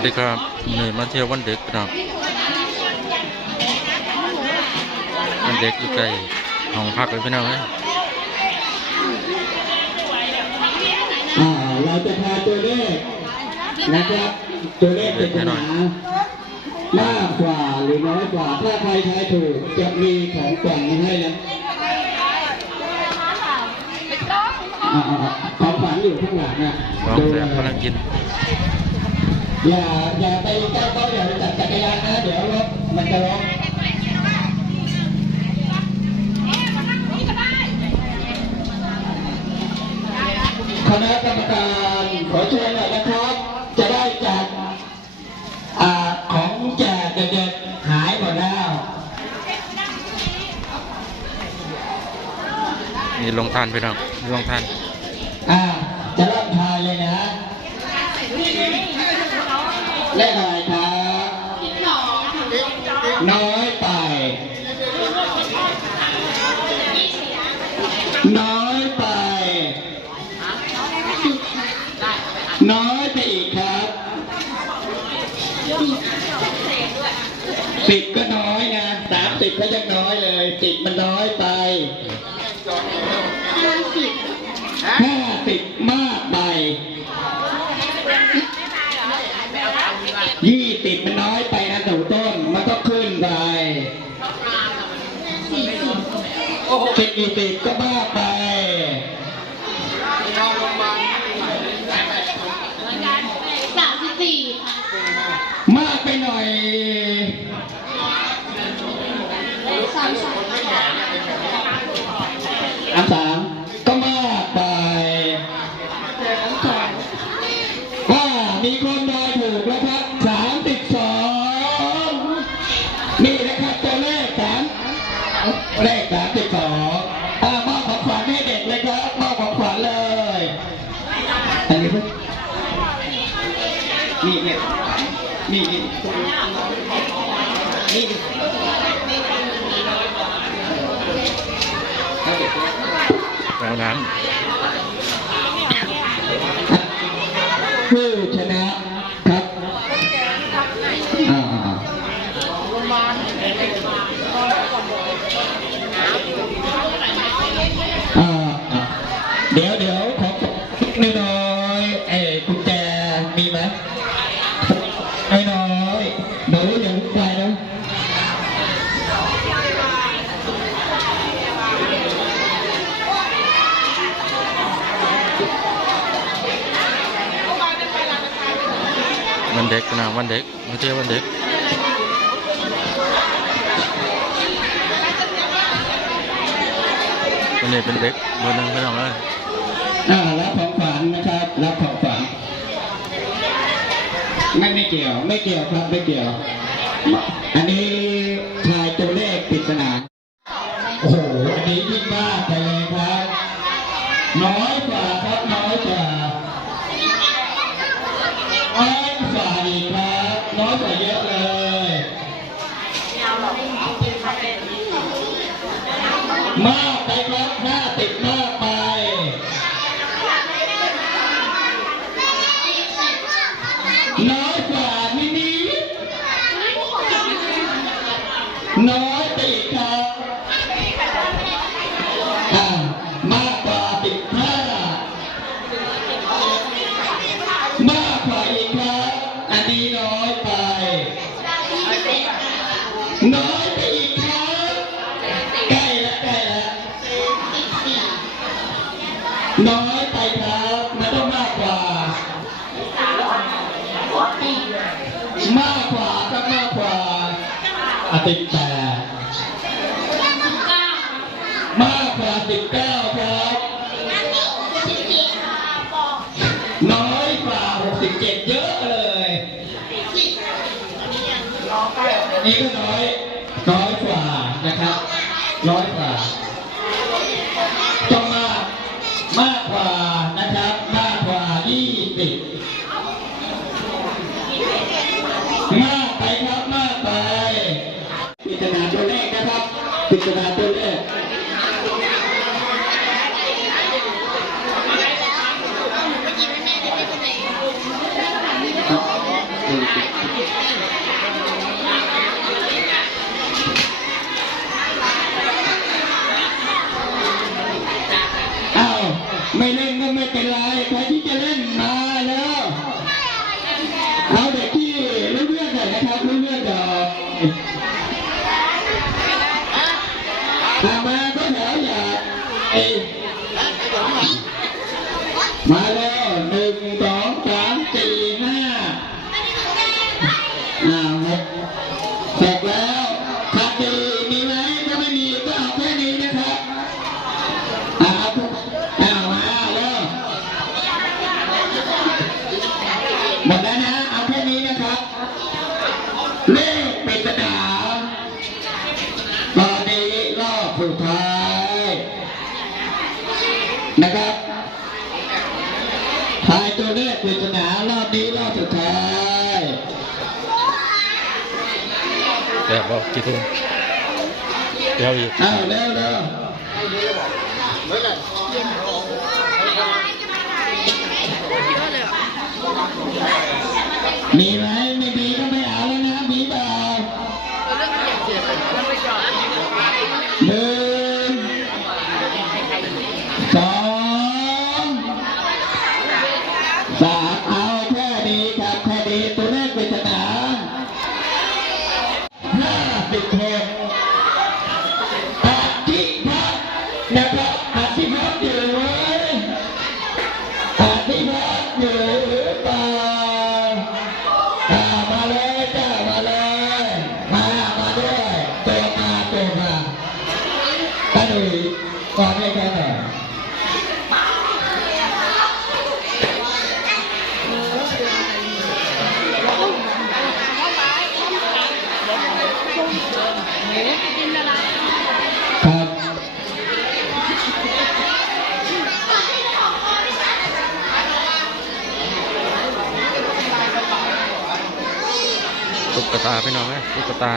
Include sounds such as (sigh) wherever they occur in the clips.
วัสดีครับนี่มาเที่ยววันเด็กพี่น้องวันเด็กอยู่ใกล้ห้องพักเลยพี่น้องเอ้ยอ่าเราจะพาตัวเลขนะครับตัวเลขปริศนามากกว่าหรือน้อยกว่า ถ้าใครทายถูกจะมีของกล่องมาให้นะอ่าอ่าของฝันอยู่ข้างหลังอะของดูแสเลบกำลัยงกิน อย่าอย่าไปใกล้เขาอย่าไปจับจักรยานนะเดี๋ยวรถมันจะล้มคณะกรรมการขอเชิญหน่อยนะครับ จะได้จัดอ่าของแจกเด็กๆหายหมดแล้วมีลงทานพี่น้องมีลงทาน อ่า จะเริ่มทายเลยนะเลขอะไรครับ น้อยไป น้อยไป น้อยไปอีกครับสิบก็น้อยนะสามสิบก็ยังน้อยเลยสิบมันน้อยไปห้าสิบมากไปยี่สิบมันน้อยไปนะหนูต้นมันก็ขึ้นไปสิบยี่สิบก็มากไป ผู้ชนะครับอ่าอ่าอ่าเดี๋ยวเดี๋ยวขอน้อยๆไอ้กุญแจมีไหมน้อยๆหนูอย่าลุกไปนะำวันเด็ กพี่น้องวันเด็กมาเที่ยววันเด็กวันนี้เป็นเด็กวันหนึงไม่ต้องเลยอ่ารับของขวัญนะครับรับของขวัญไม่ไม่เกี่ยว ไม่เกี่ยวครับไม่เกี่ยว อันนี้ น้อย ติดแปดมากกว่าสิบเก้าครับ น้อยกว่าหกสิบเจ็ดเยอะเลย นี่ก็น้อย ハハハハ! แล้วบอกกี่ทุ่มแล้วอีก อ้าวแล้วแล้ว ไปหน่อยไหมลูกตา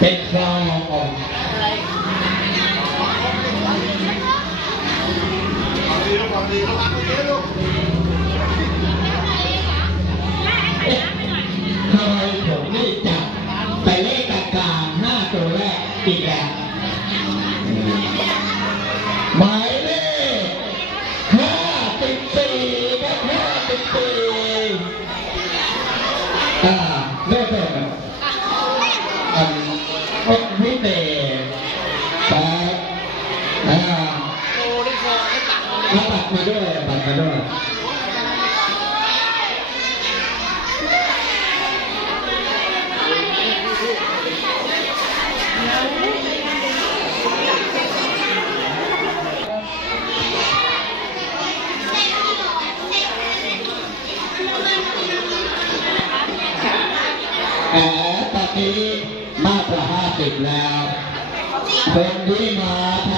เป็นลองของดีเขาดีเขาดี แอ๋ตอนนี้มากกว่า 50 แล้ว คนที่มา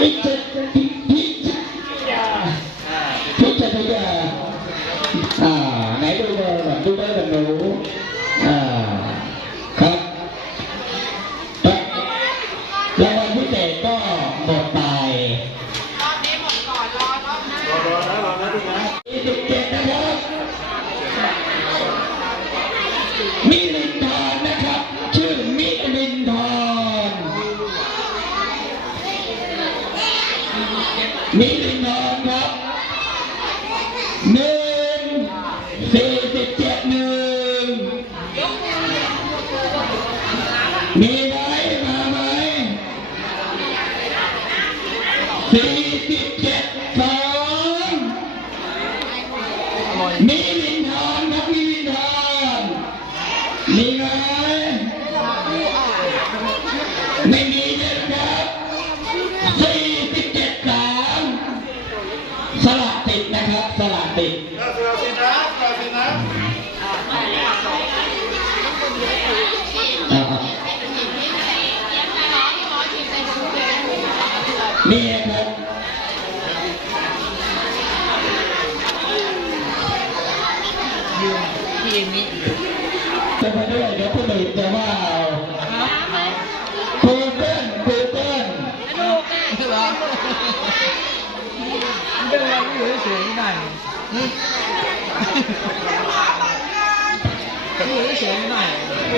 Thank you. আমরা ร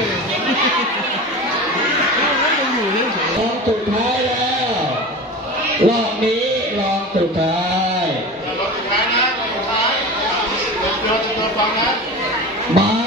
องสุดท้ายรอบนี้รองสุดท้ายรองสุดท้ายนะรองสุดท้ายเดี๋ยวเราจฟังนะมา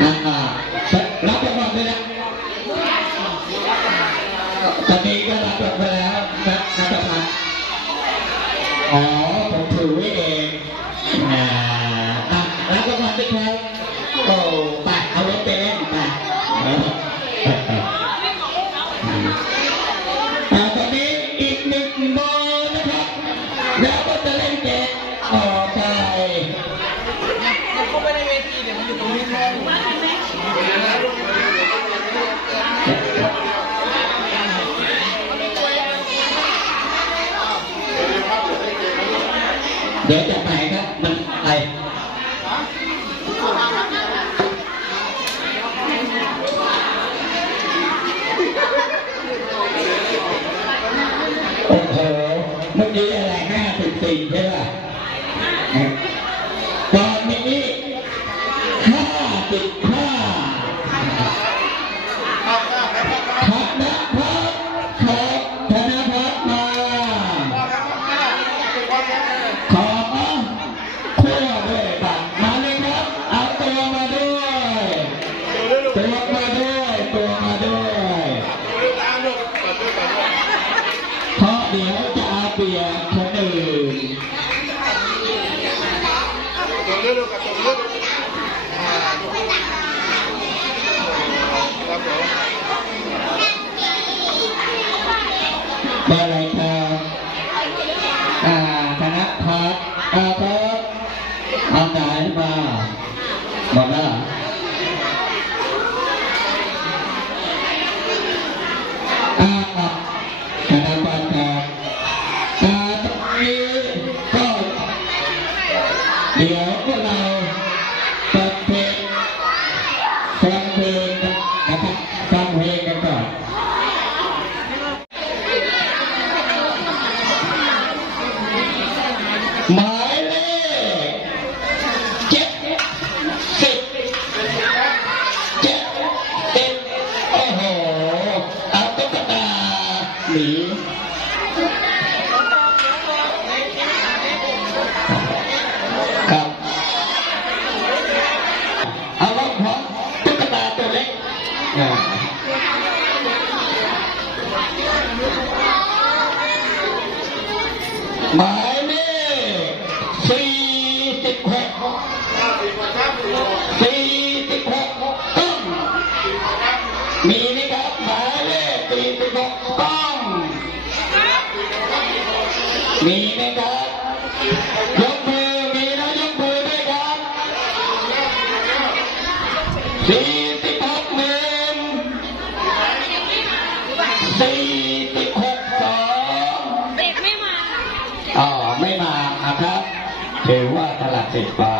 อ่ารับจังหวะเลยนะ เดี๋ยวจะ Música Bye.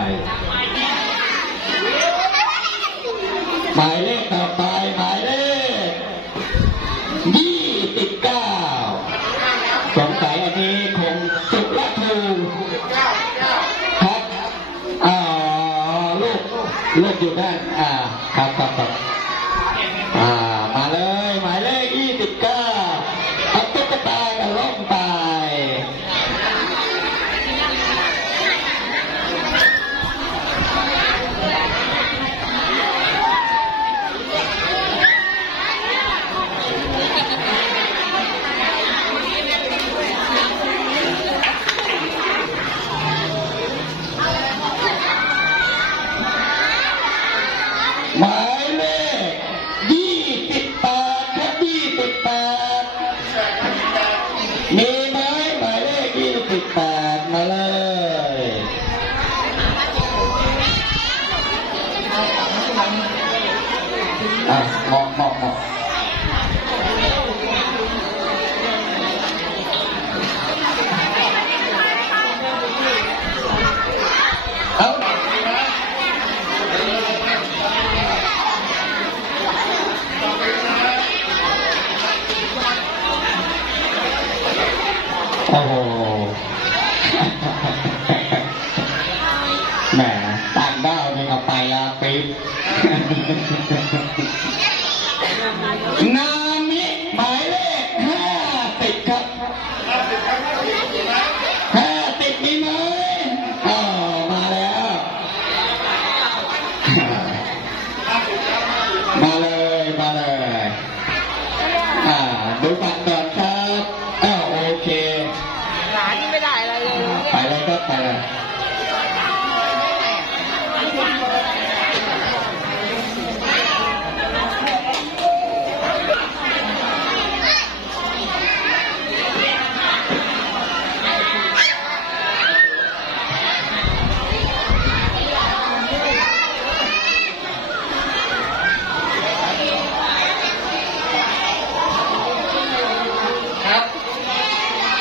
Yeah. (laughs)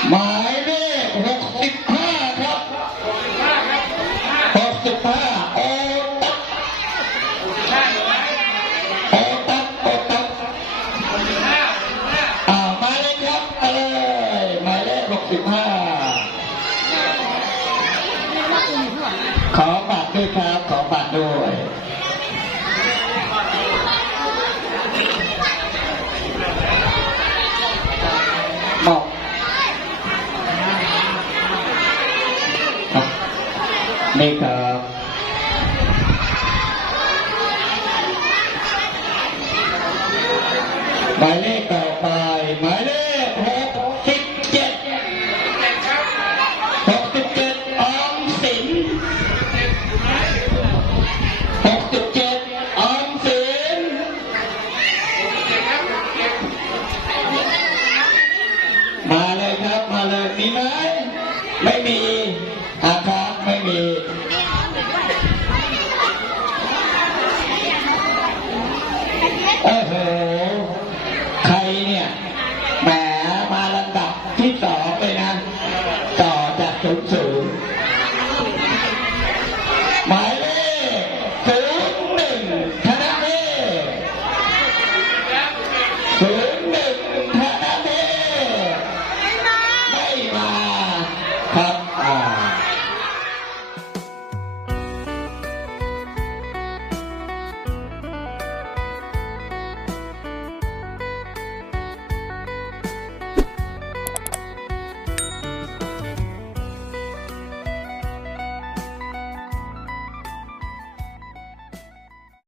My นี่ครับหมายเลขต่อไปหมายเลข องเลยนะ